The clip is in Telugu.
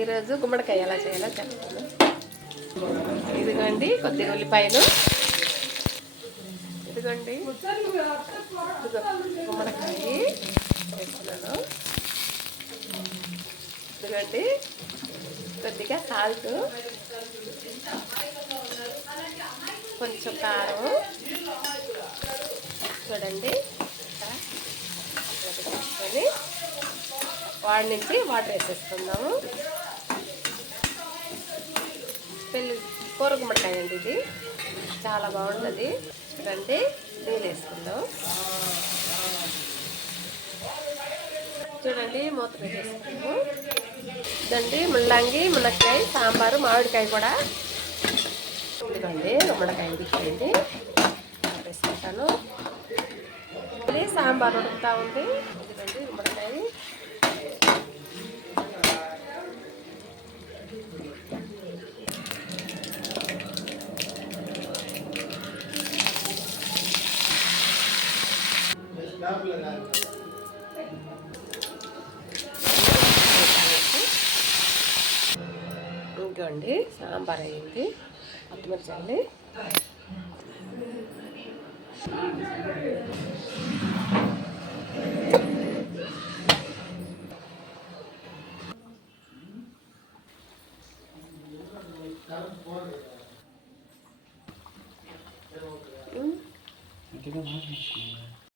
ఈరోజు గుమ్మడికాయ ఎలా చేయాలో చెప్తాను. ఇదిగోండి కొద్దిగా ఉల్లిపాయలు, ఇదిగోండి గుమ్మడికాయ వేస్తున్నాను. ఇదిగోండి కొద్దిగా సాల్ట్, కొంచెం కారం, చూడండి తీసుకొని వాడి నుంచి వాటర్ వేసేసుకుందాము. కూర గుమ్మడికాయ అండి, ఇది చాలా బాగుంటుంది. చూడండి నీళ్ళు వేసుకుందాం. చూడండి మూత పెట్టేసుకుందాము. ఇదండి ముల్లంగి, మునక్కాయ, సాంబారు, మామిడికాయ కూడా. ఇదిగోండి గుమ్మడికాయ దిక్కండి వేసుకుంటాను. ఇది సాంబార్ ఉడుకుతా ఉంది. ఇదిగోండి గుమ్మడికాయ. ఇంకోండి సాంబార్ అయ్యింది. కొత్తిమీర చల్లి